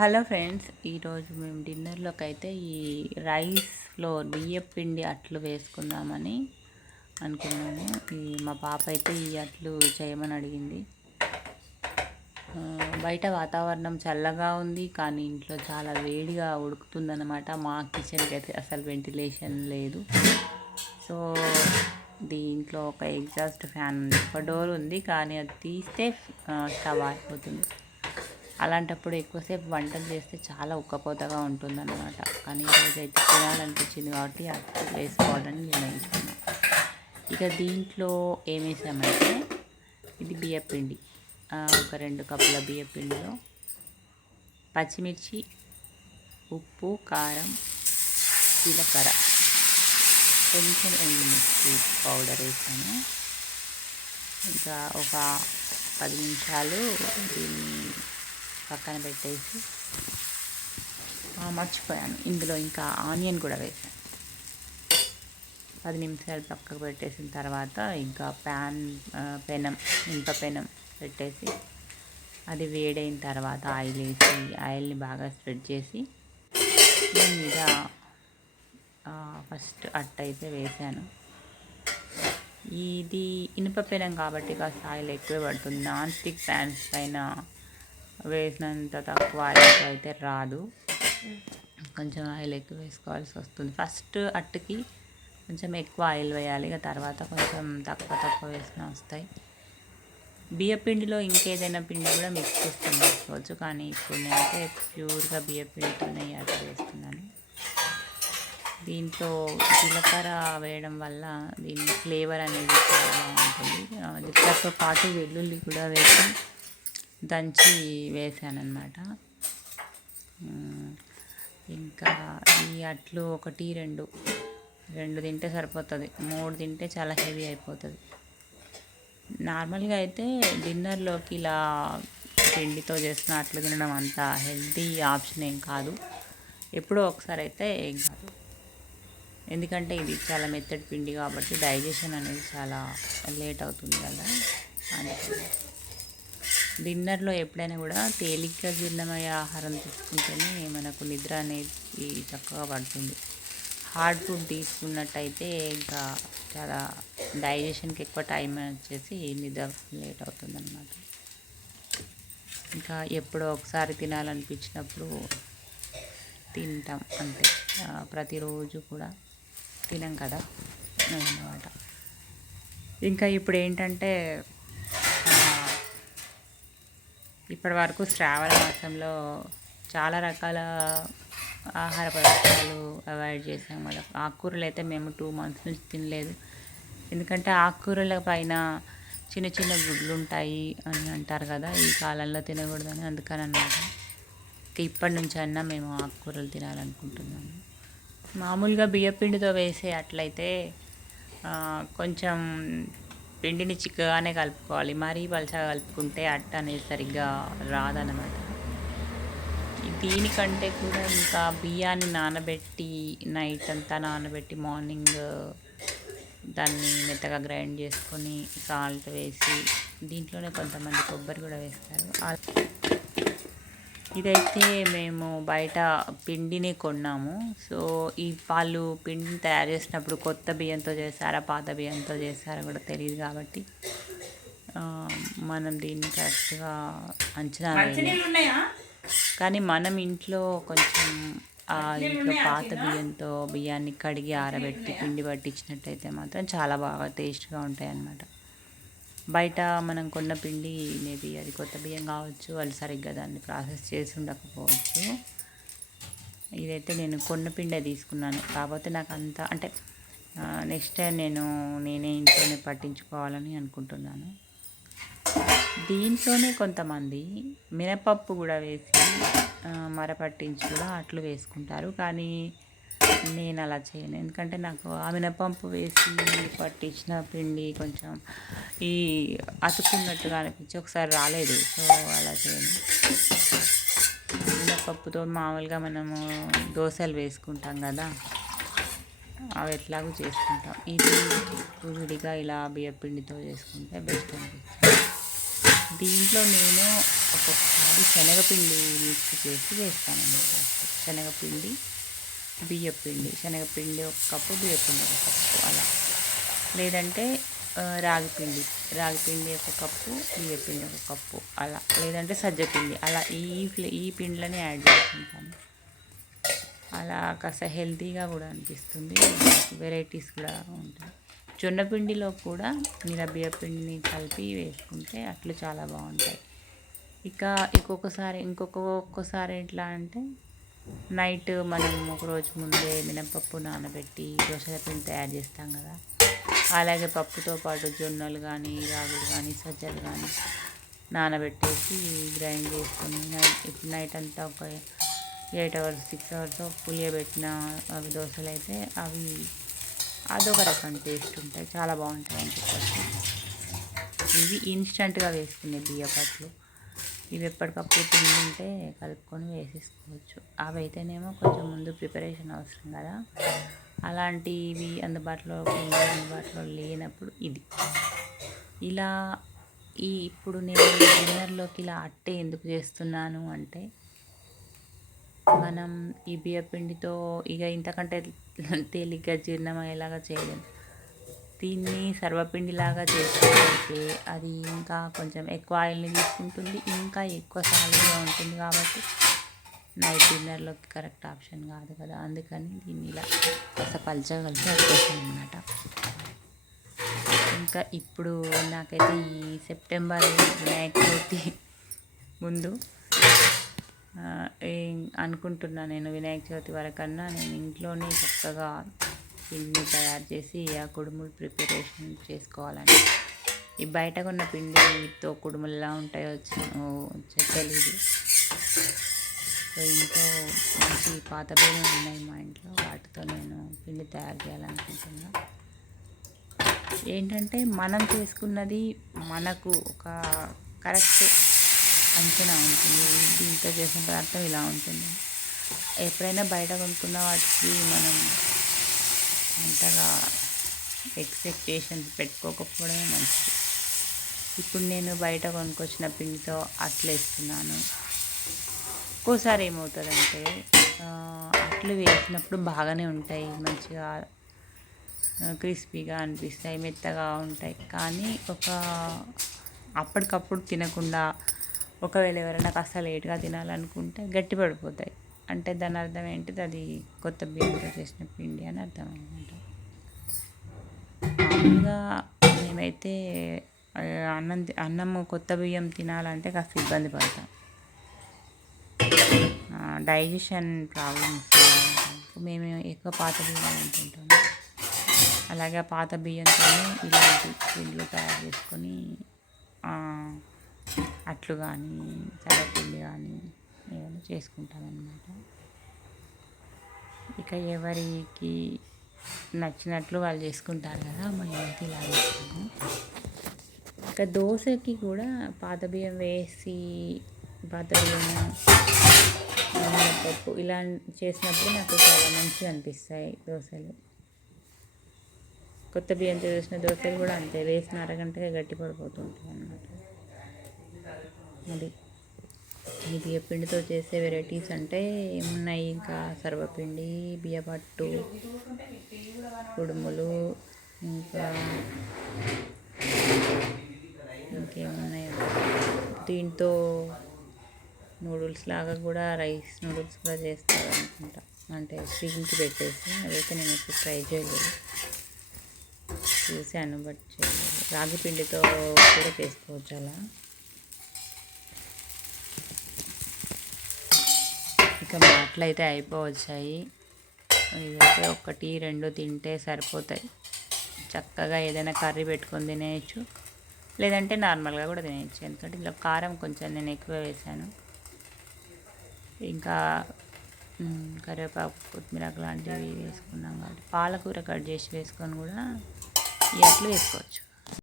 Hello friends ఈరోజు మేము డిన్నర్లోకి అయితే ఈ రైస్లో బియ్యం బియ్య పిండి అట్లు వేసుకుందామని అనుకున్నాము. ఈ మా పాప అయితే ఈ అట్లు చేయమని అడిగింది. బయట వాతావరణం చల్లగా ఉంది కానీ ఇంట్లో చాలా వేడిగా ఉడుకుతుందన్నమాట. మా కిచెన్కి అయితే అసలు వెంటిలేషన్ లేదు. సో దీంట్లో ఒక ఎగ్జాస్ట్ ఫ్యాన్ ఉంది ఒక డోర్ ఉంది కానీ అది తీస్తే స్టవ్ ఆరిపోతుంది అలాంటప్పుడు ఎక్కువసేపు వంటలు చేస్తే చాలా ఉక్కపోతగా ఉంటుందన్నమాట. కానీ ఈరోజు అయితే తినాలనిపించింది కాబట్టి అట్లా వేసుకోవాలని నిర్ణయించుకున్నాను ఇక దీంట్లో ఏం వేసామంటే ఇది బియ్యపిండి. ఒక రెండు కప్పుల బియ్యపిండిలో పచ్చిమిర్చి ఉప్పు కారం జీలకర్ర. కొంచెం ఎండుమిర్చి పౌడర్ వేసాను. ఇంకా ఒక పది నిమిషాలు దీన్ని పక్కన పెట్టేసి మర్చిపోయాను. ఇందులో ఇంకా ఆనియన్ కూడా వేసాను. పది నిమిషాలు పక్కకు పెట్టేసిన తర్వాత ఇంకా ప్యాన్ పెనం ఇనుప పెనం పెట్టేసి అది వేడైన తర్వాత ఆయిల్ వేసి ఆయిల్ని బాగా స్ప్రెడ్ చేసి దీని మీద ఫస్ట్ అట్ట అయితే వేసాను. ఇది ఇనుప పెనం కాబట్టి కాస్త ఆయిల్ ఎక్కువ పడుతుంది. నాన్ స్టిక్ ప్యాన్స్ పైన వేసినంత తక్కువ ఆయిల్ అయితే రాదు. కొంచెం ఆయిల్ ఎక్కువ వేసుకోవాల్సి వస్తుంది. ఫస్ట్ అట్టుకి కొంచెం ఎక్కువ ఆయిల్ వేయాలి. ఇక తర్వాత కొంచెం తక్కువ తక్కువ వేసిన వస్తాయి. బియ్య పిండిలో ఇంకేదైనా పిండి కూడా మిక్స్ చేసుకుని వేసుకోవచ్చు. కానీ ఇప్పుడు నేనైతే ప్యూర్గా బియ్య పిండితోనే అట్లా వేస్తున్నాను. దీంట్లో జీలకర్ర వేయడం వల్ల దీని ఫ్లేవర్ అనేది చాలా బాగుంటుంది. జీలకర్రతో పాటు వెల్లుల్లి కూడా వేసి దంచి వేసాను ఇంకా ఈ అట్లు ఒకటి రెండు. రెండు తింటే సరిపోతుంది. మూడు తింటే చాలా హెవీ అయిపోతుంది. నార్మల్గా అయితే డిన్నర్లోకి ఇలా పిండితో చేసిన అట్లు తినడం అంత హెల్తీ ఆప్షన్ ఏం కాదు. ఎప్పుడో ఒకసారి అయితే ఏం కాదు. ఎందుకంటే ఇది చాలా మెత్తటి పిండి కాబట్టి డైజెషన్ అనేది చాలా లేట్ అవుతుంది కదా. అందుకని డిన్నర్లో ఎప్పుడైనా కూడా తేలిగ్గా జీర్ణమయ్యే ఆహారం తీసుకుంటేనే మనకు నిద్ర అనేది చక్కగా పడుతుంది. హార్డ్ ఫుడ్ తీసుకున్నట్టయితే ఇంకా చాలా డైజెషన్కి ఎక్కువ టైం వచ్చేసి నిద్ర లేట్ అవుతుందన్నమాట. ఇంకా ఎప్పుడో ఒకసారి తినాలనిపించినప్పుడు తింటాం అంతే. ప్రతిరోజు కూడా తినం కదా. అన్నమాట. ఇంకా ఇప్పుడు ఏంటంటే ఇప్పటి వరకు శ్రావణ మాసంలో చాలా రకాల ఆహార పదార్థాలు అవాయిడ్ చేసాం కదా ఆకుకూరలు అయితే మేము టూ మంత్స్ నుంచి తినలేదు. ఎందుకంటే ఆకుకూరల పైన చిన్న చిన్న గుడ్లు ఉంటాయి అని అంటారు కదా ఈ కాలంలో తినకూడదని అందుకని అన్నమాట ఇప్పటి నుంచి అన్నా మేము ఆకుకూరలు తినాలనుకుంటున్నాము మామూలుగా బియ్యపిండితో వేసే అట్లయితే కొంచెం పిండిని చిక్కగానే కలుపుకోవాలి. మరీ పలుచగా కలుపుకుంటే అట్ట అనేది సరిగ్గా రాదనమాట దీనికంటే కూడా ఇంకా బియ్యాన్ని నానబెట్టి నైట్ అంతా నానబెట్టి మార్నింగ్ దాన్ని మెత్తగా గ్రైండ్ చేసుకొని సాల్ట్ వేసి దీంట్లోనే కొంతమంది కొబ్బరి కూడా వేస్తారు. ఇదైతే మేము బయట పిండిని కొన్నాము. సో ఈ వాళ్ళు పిండిని తయారు చేసినప్పుడు కొత్త బియ్యంతో చేశారా పాత బియ్యంతో చేశారా కూడా తెలియదు కాబట్టి మనం దీన్ని కరెక్ట్గా అంచనా కానీ మనం ఇంట్లో కొంచెం ఆ ఇంట్లో పాత బియ్యంతో బియ్యాన్ని కడిగి ఆరబెట్టి పిండి పట్టించినట్టయితే మాత్రం చాలా బాగా టేస్ట్గా ఉంటాయి అన్నమాట బయట మనం కొన్న పిండి మేబీ అది కొత్త బియ్యం కావచ్చు వాళ్ళు సరిగ్గా దాన్ని ప్రాసెస్ చేసి ఉండకపోవచ్చు. ఇదైతే నేను కొన్న పిండే తీసుకున్నాను. కాకపోతే నాకు అంత అంటే నెక్స్ట్ టైం నేను నేనే ఇంట్లోనే పట్టించుకోవాలని అనుకుంటున్నాను. దీంట్లోనే కొంతమంది మినపప్పు కూడా వేసి మర పట్టించి కూడా అట్లు వేసుకుంటారు. కానీ నేను అలా చేయను. ఎందుకంటే నాకు ఆ మినపప్పు వేసి పట్టించిన పిండి కొంచెం ఈ అతుకున్నట్టుగా అనిపించి ఒకసారి రాలేదు. సో అలా చేయను. మినపప్పుతో మామూలుగా మనము దోశలు వేసుకుంటాం కదా అవి ఎట్లాగో చేసుకుంటాం. ఇది విడిగా ఇలా బియ్య పిండితో చేసుకుంటే బెస్ట్ అనిపిస్తుంది. దీంట్లో నేను ఒక్కొక్కసారి శనగపిండి మిక్స్ చేసి వేస్తాను అన్నమాట శనగపిండి బియ్యపిండి శనగపిండి ఒక కప్పు బియ్యపిండి ఒక కప్పు అలా. లేదంటే రాగిపిండి రాగిపిండి ఒక కప్పు బియ్యపిండి ఒక కప్పు అలా. లేదంటే సజ్జపిండి అలా. ఈ ఈ పిండిలని యాడ్ చేసుకుంటాను అలా కాస్త హెల్తీగా కూడా అనిపిస్తుంది. వెరైటీస్ కూడా ఉంటాయి. జొన్న పిండిలో కూడా మీరు ఆ బియ్యపిండిని కలిపి వేసుకుంటే అట్లు చాలా బాగుంటాయి. ఇక ఇంకొకసారి ఇంకొక ఒక్కసారి ఎట్లా అంటే నైట్ మనం ఒక రోజు ముందే మినపప్పు నానబెట్టి దోశల పిండి తయారు చేస్తాం కదా. అలాగే పప్పుతో పాటు జొన్నలు కానీ రాగులు కానీ సజ్జలు కానీ నానబెట్టేసి గ్రైండ్ చేసుకొని నైట్ ఇప్పుడు నైట్ అంతా ఒక ఎయిట్ అవర్స్ సిక్స్ అవర్స్ పులియబెట్టిన అవి దోశలు అయితే అవి అదొక రకం టేస్ట్ ఉంటాయి. చాలా బాగుంటాయి అని చెప్పచ్చు. ఇవి ఇన్స్టంట్గా వేసుకునే బియ్యపట్లు ఇవి ఎప్పటికప్పుడు తింటుంటే కలుపుకొని వేసేసుకోవచ్చు. అవి అయితేనేమో కొంచెం ముందు ప్రిపరేషన్ అవసరం కదా. అలాంటివి అందుబాటులో అందుబాటులో లేనప్పుడు ఇది. ఇలా ఈ ఇప్పుడు నేను డిన్నర్లోకి ఇలా అట్టే ఎందుకు చేస్తున్నాను అంటే మనం ఈ బియ్య పిండితో ఇక ఇంతకంటే తేలిగ్గా జీర్ణమయ్యేలాగా చేయలేము దీన్ని సర్వపిండిలాగా చేసుకుంటే అది ఇంకా కొంచెం ఎక్కువ ఆయిల్ని తీసుకుంటుంది ఇంకా ఎక్కువ సాలీగా ఉంటుంది కాబట్టి నైట్ డిన్నర్లోకి కరెక్ట్ ఆప్షన్ కాదు కదా. అందుకని దీన్ని ఇలా కాస్త పల్చగా వచ్చేసాను అనమాట ఇంకా ఇప్పుడు నాకైతే ఈ సెప్టెంబర్ వినాయక చవితి ముందు అనుకుంటున్నా నేను వినాయక చవితి వరకన్నా నేను ఇంట్లోనే చక్కగా పిండిని తయారు చేసి ఆ కుడుములు ప్రిపరేషన్ చేసుకోవాలని ఈ బయట కొన్న పిండితో కుడుములు ఉంటాయో వచ్చి సో ఇంట్లో మంచి పాత బియ్యం ఉన్నాయి మా ఇంట్లో. వాటితో నేను పిండి తయారు చేయాలనుకుంటున్నా. ఏంటంటే మనం చేసుకున్నది మనకు ఒక కరెక్ట్ అంచనా ఉంటుంది. దీంతో చేసిన పదార్థం ఇలా ఉంటుంది. ఎప్పుడైనా బయట కొనుక్కున్న వాటికి మనం అంతగా ఎక్స్పెక్టేషన్స్ పెట్టుకోకపోవడమే మంచిది. ఇప్పుడు నేను బయట కొనుక్కొచ్చిన పిండితో అట్లు వేస్తున్నాను. ఒక్కోసారి ఏమవుతుందంటే అట్లు వేసినప్పుడు బాగానే ఉంటాయి మంచిగా క్రిస్పీగా అనిపిస్తాయి మెత్తగా ఉంటాయి. కానీ ఒక అప్పటికప్పుడు తినకుండా ఒకవేళ ఎవరైనా కాస్త లేట్గా తినాలనుకుంటే గట్టి పడిపోతాయి అంటే దాని అర్థం ఏంటిది? అది కొత్త బియ్యంతో చేసిన పిండి అని అర్థం అనమాట మామూలుగా మేమైతే అన్నం అన్నం అన్నము కొత్త బియ్యం తినాలంటే కాస్త ఇబ్బంది పడతాం. డైజెషన్ ప్రాబ్లమ్స్ మేము ఎక్కువ పాత బియ్యం తింటుంటాము అలాగే పాత బియ్యంతో ఇలాంటి పిండ్లు తయారు చేసుకొని అట్లు కానీ చల్లపిండి కానీ ఏదైనా చేసుకుంటామన్నమాట ఇక ఎవరికి నచ్చినట్లు వాళ్ళు చేసుకుంటారు కదా మేమైతే ఇలా చేస్తాము ఇక దోశకి కూడా పాత బియ్యం వేసి పాత బియ్యం పప్పు ఇలా చేసినప్పుడు నాకు చాలా మంచిగా అనిపిస్తాయి దోశలు. కొత్త బియ్యంతో చేసిన దోశలు కూడా అంతే వేసిన అరగంటగా గట్టి పడిపోతుంటాయి అన్నమాట. అది. ఈ బియ్యపిండితో చేసే వెరైటీస్ అంటే ఏమున్నాయి? ఇంకా సర్వపిండి బియ్యపట్టు కుడుములు ఇంకా ఇంకేమున్నాయి? దీంతో నూడిల్స్ లాగా కూడా రైస్ నూడిల్స్ కూడా చేస్తారు అనుకుంటా అంటే స్టీమ్కి పెట్టేసి అదైతే నేను ఎప్పుడు ట్రై చేయలేదు. చూశాను బట్ రాగి పిండితో కూడా చేసుకోవచ్చు అలా. ఇక మాటలు అయితే అయిపోవచ్చాయి. ఇదైతే ఒకటి రెండు తింటే సరిపోతాయి. చక్కగా ఏదైనా కర్రీ పెట్టుకొని తినేయచ్చు. లేదంటే నార్మల్గా కూడా తినేయచ్చు. ఎందుకంటే ఇందులో కారం కొంచెం నేను ఎక్కువ వేసాను. ఇంకా కరివేపాకు కొత్తిమీర లాంటివి వేసుకున్నాం కాబట్టి పాలకూర కట్ చేసి వేసుకొని కూడా ఈ అట్లు వేసుకోవచ్చు.